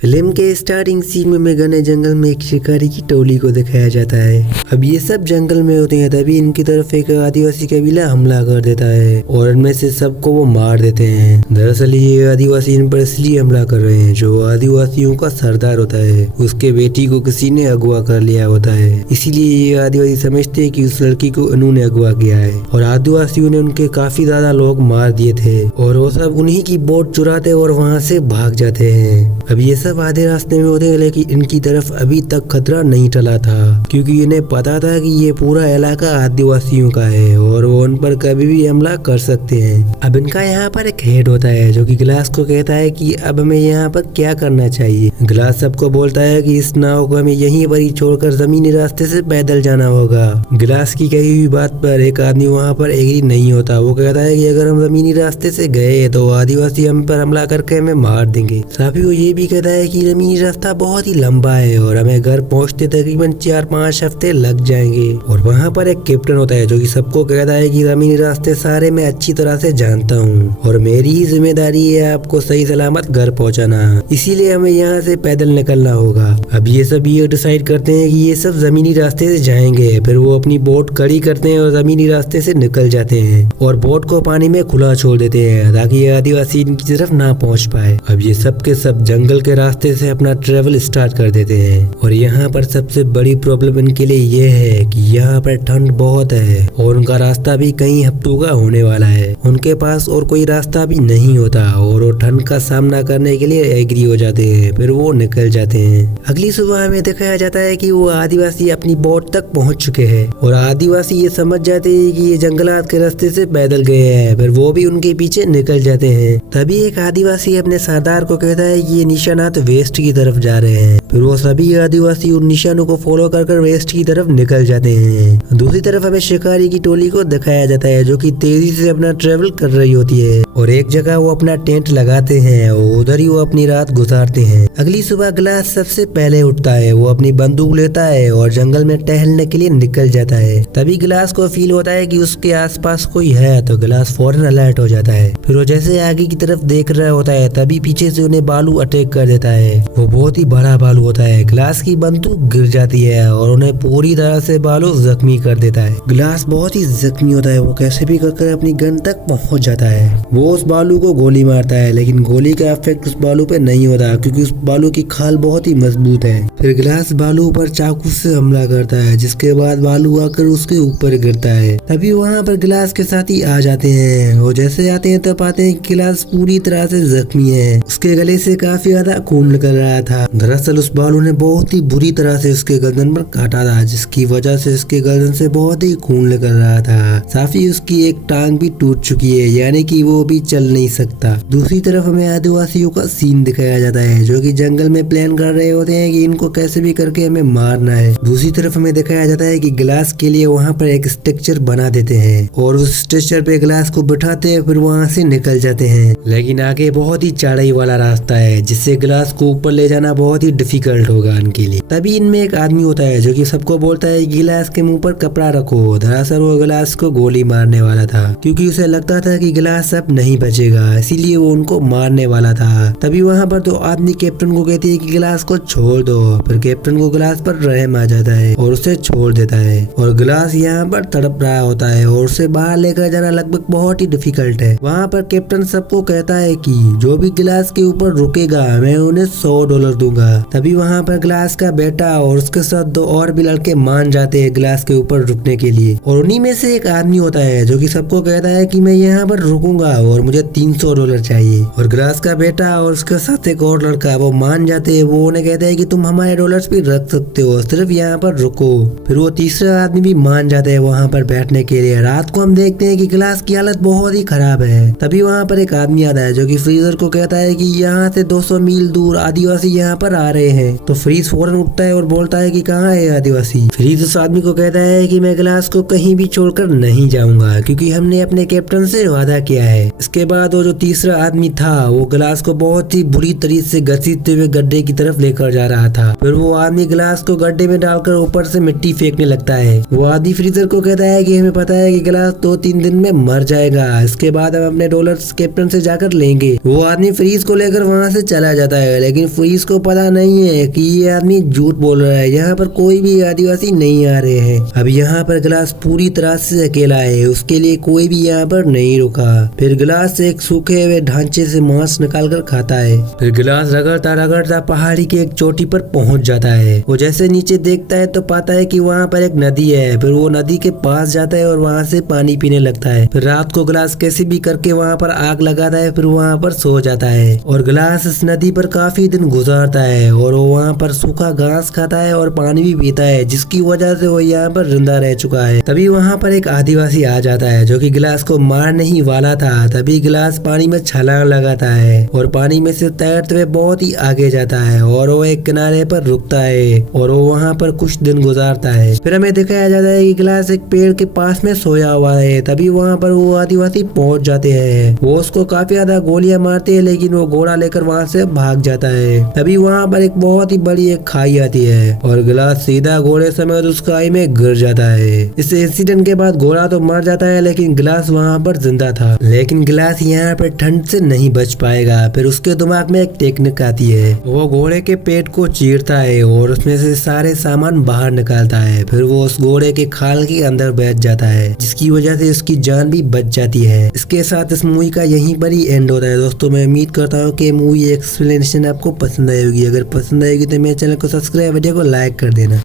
Film के starting scene में घने जंगल में एक शिकारी की टोली को दिखाया जाता है। अब ये सब जंगल में होते हैं, तभी इनकी तरफ एक आदिवासी कबीला हमला कर देता है और इनमें से सबको वो मार देते हैं। दरअसल ये आदिवासी इन पर इसलिए हमला कर रहे हैं, जो आदिवासियों का सरदार होता है उसके बेटी को किसी ने अगवा कर लिया होता है। इसीलिए ये आदिवासी समझते हैं कि उस लड़की को इन्होंने अगवा किया है और आदिवासियों ने उनके काफी ज्यादा लोग मार दिए थे और वो सब उन्हीं की बोट चुराते और वहाँ से भाग जाते हैं। अब ये सब आधे रास्ते में होते हैं, लेकिन इनकी तरफ अभी तक खतरा नहीं टला था, क्योंकि इन्हें पता था कि ये पूरा इलाका आदिवासियों का है और वो उन पर कभी भी हमला कर सकते हैं। अब इनका यहाँ पर एक हेड होता है जो कि ग्लास को कहता है कि अब हमें यहाँ पर क्या करना चाहिए। ग्लास सबको बोलता है कि इस नाव को हमें यहीं पर ही छोड़कर जमीनी रास्ते से पैदल जाना होगा। ग्लास की कही हुई बात पर एक आदमी वहाँ पर एग्री नहीं होता। वो कहता है कि अगर हम जमीनी रास्ते से गए तो आदिवासी हम पर हमला करके हमें मार देंगे। साथ ही वो ये भी कहता है कि जमीनी रास्ता बहुत ही लंबा है और हमें घर पहुंचते तकरीबन 4-5 हफ्ते लग जाएंगे। और वहाँ पर एक कैप्टन होता है जो कि सबको कहता है कि जमीनी रास्ते सारे मैं अच्छी तरह से जानता हूँ और मेरी ही जिम्मेदारी है आपको सही सलामत घर पहुँचाना, इसीलिए हमें यहाँ से पैदल निकलना होगा। अब ये सब ये डिसाइड करते हैं कि ये सब जमीनी रास्ते से जाएंगे। फिर वो अपनी बोट खड़ी करते हैं और जमीनी रास्ते से निकल जाते हैं और बोट को पानी में खुला छोड़ देते हैं ताकि ये आदिवासी इनकी तरफ ना पहुँच पाए। अब ये सब के सब जंगल के रास्ते से अपना ट्रेवल स्टार्ट कर देते हैं और यहाँ पर सबसे बड़ी प्रॉब्लम इनके लिए ये है कि यहाँ पर ठंड बहुत है और उनका रास्ता भी कई हफ्तों का होने वाला है। उनके पास और कोई रास्ता भी नहीं होता और वो ठंड का सामना करने के लिए एग्री हो जाते हैं। फिर वो निकल जाते हैं। अगली सुबह हमें दिखाया जाता है कि वो आदिवासी अपनी बोट तक पहुँच चुके हैं और आदिवासी ये समझ जाते हैं कि ये जंगलात के रास्ते से पैदल गए हैं। फिर वो भी उनके पीछे निकल जाते हैं। तभी एक आदिवासी अपने सरदार को कहता है कि ये निशानात वेस्ट की तरफ जा रहे हैं। फिर वो सभी आदिवासी उन निशानों को फॉलो कर वेस्ट की तरफ निकल जाते हैं। दूसरी तरफ हमें शिकारी की टोली को दिखाया जाता है जो कि तेजी से अपना ट्रेवल कर रही होती है और एक जगह वो अपना टेंट लगाते हैं और उधर ही वो अपनी रात गुजारते हैं। अगली सुबह ग्लास सबसे पहले उठता है। वो अपनी बंदूक लेता है और जंगल में टहलने के लिए निकल जाता है। तभी ग्लास को फील होता है कि उसके आसपास कोई है, तो ग्लास फौरन अलर्ट हो जाता है। फिर वो जैसे आगे की तरफ देख रहा होता है तभी पीछे से उन्हें बालू अटैक कर देता है। वो बहुत ही बड़ा बालू होता है। ग्लास की बंदूक गिर जाती है और उन्हें पूरी तरह से बालू जख्मी कर देता है। ग्लास बहुत ही जख्मी होता है। वो कैसे भी कर अपनी गन तक पहुंच जाता है। वो उस बालू को गोली मारता है, लेकिन गोली का इफेक्ट उस बालू पे नहीं होता क्योंकि उस बालू की खाल बहुत ही मजबूत है। फिर ग्लास बालू पर चाकू से हमला करता है, जिसके बाद बालू आकर उसके ऊपर गिरता है। तभी वहाँ पर ग्लास के साथी आ जाते हैं। वो जैसे आते हैं तब पाते हैं कि ग्लास पूरी तरह से जख्मी है। उसके गले से काफी ज्यादा खून निकल रहा था। दरअसल उस बालू ने बहुत ही बुरी तरह से उसके गर्दन पर काटा था, जिसकी वजह से उसके गर्दन से बहुत ही खून निकल रहा था। साथ ही उसकी एक टांग भी टूट चुकी है, यानी कि वो भी चल नहीं सकता। दूसरी तरफ हमें आदिवासियों का सीन दिखाया जाता है जो कि जंगल में प्लान कर रहे होते हैं कि इनको कैसे भी करके हमें मारना है। दूसरी तरफ हमें दिखाया जाता है कि ग्लास के लिए वहाँ पर एक स्ट्रक्चर बना देते हैं और उस स्ट्रक्चर पे ग्लास को बिठाते हैं। फिर वहाँ से निकल जाते हैं, लेकिन आगे बहुत ही चढ़ाई वाला रास्ता है जिससे ग्लास को ऊपर ले जाना बहुत ही डिफिकल्ट होगा इनके लिए। तभी इनमें एक आदमी होता है जो कि सबको बोलता है कि गिलास के मुंह पर कपड़ा रखो। दरअसल वो गिलास को गोली मारने वाला था क्योंकि उसे लगता था कि गिलास अब नहीं बचेगा, इसीलिए वो उनको मारने वाला था। तभी वहाँ पर 2 आदमी कैप्टन को कहते हैं कि गिलास को छोड़ दो। फिर कैप्टन को गिलास पर रहम आ जाता है और उसे छोड़ देता है और गिलास यहाँ पर तड़प रहा होता है और उसे बाहर लेकर जाना लगभग बहुत ही डिफिकल्ट है। वहाँ पर कैप्टन सबको कहता है कि जो भी गिलास के ऊपर रुकेगा मैं उन्हें $100 दूंगा। तभी वहाँ पर ग्लास का बेटा और उसके साथ 2 और भी लड़के मान जाते हैं ग्लास के ऊपर रुकने के लिए और उन्हीं में से एक आदमी होता है जो कि सबको कहता है कि मैं यहाँ पर रुकूंगा और मुझे $300 चाहिए। और ग्लास का बेटा और उसके साथ एक और लड़का वो मान जाते हैं। वो उन्हें कहते हैं कि तुम हमारे डॉलर्स भी रख सकते हो, सिर्फ यहाँ पर रुको। फिर वो तीसरा आदमी भी मान जाते हैं वहाँ पर बैठने के लिए। रात को हम देखते हैं कि ग्लास की हालत बहुत ही खराब है। तभी वहाँ पर एक आदमी आता है जो कि फ्रीजर को कहता है कि यहाँ से 200 मील दूर आदिवासी यहाँ पर आ रहे हैं। तो फ्रीज फौरन उठता है और बोलता है कि कहाँ है आदिवासी। फ्रीज उस आदमी को कहता है कि मैं ग्लास को कहीं भी छोड़कर नहीं जाऊंगा, क्योंकि हमने अपने कैप्टन से वादा किया है। इसके बाद वो जो तीसरा आदमी था वो ग्लास को बहुत ही बुरी तरीके से घसीटते हुए गड्ढे की तरफ लेकर जा रहा था। फिर वो आदमी ग्लास को गड्ढे में डालकर ऊपर से मिट्टी फेंकने लगता है। वो आदमी फ्रीजर को कहता है कि हमें पता है कि ग्लास 2-3 दिन में मर जाएगा, इसके बाद हम अपने डॉलर्स कैप्टन से जाकर लेंगे। वो आदमी फ्रीज को लेकर वहाँ से चला जाता है, लेकिन फ्रीज को पता नहीं है कि ये आदमी झूठ बोल रहा है, यहाँ पर कोई भी आदिवासी नहीं आ रहे हैं। अब यहाँ पर ग्लास पूरी तरह से अकेला है, उसके लिए कोई भी यहाँ पर नहीं रुका। फिर ग्लास एक सूखे हुए ढांचे से मांस निकाल कर खाता है। फिर ग्लास रगड़ता रगड़ता पहाड़ी की एक चोटी पर पहुंच जाता है। वो जैसे नीचे देखता है तो पाता है कि वहाँ पर एक नदी है। फिर वो नदी के पास जाता है और वहाँ से पानी पीने लगता है। फिर रात को ग्लास कैसे भी करके वहाँ पर आग लगाता है, फिर वहाँ पर सो जाता है। और ग्लास इस नदी पर काफी दिन गुजारता है और वो वहाँ पर सूखा घास खाता है और पानी भी पीता है, जिसकी वजह से वो यहाँ पर जिंदा रह चुका है। तभी वहाँ पर एक आदिवासी आ जाता है जो कि ग्लास को मारने ही वाला था। तभी ग्लास पानी में छलांग लगाता है और पानी में से तैरते हुए बहुत ही आगे जाता है और वो एक किनारे पर रुकता है और वो वहाँ पर कुछ दिन गुजारता है। फिर हमें दिखाया जाता है कि ग्लास एक पेड़ के पास में सोया हुआ है। तभी वहाँ पर वो आदिवासी पहुँच जाते हैं। वो उसको काफी ज्यादा गोलियां मारते हैं, लेकिन वो घोड़ा लेकर वहाँ से भाग जाता है। तभी वहाँ पर एक बहुत ही बड़ी एक खाई आती है और ग्लास सीधा घोड़े समेत उस खाई में गिर जाता है। इस इंसिडेंट के बाद घोड़ा तो मर जाता है, लेकिन ग्लास वहाँ पर जिंदा था। लेकिन ग्लास यहाँ पर ठंड से नहीं बच पाएगा। फिर उसके दिमाग में एक टेक्निक आती है। वो घोड़े के पेट को चीरता है और उसमें से सारे सामान बाहर निकालता है। फिर वो उस घोड़े के खाल के अंदर बैठ जाता है, जिसकी वजह से उसकी जान भी बच जाती है। इसके साथ इस मूवी का यहीं पर ही एंड होता है। दोस्तों मैं उम्मीद करता हूँ कि मूवी एक्सप्लेनेशन आपको पसंद आई होगी। अगर पसंद आएगी तो मेरे चैनल को सब्सक्राइब, वीडियो को लाइक कर देना।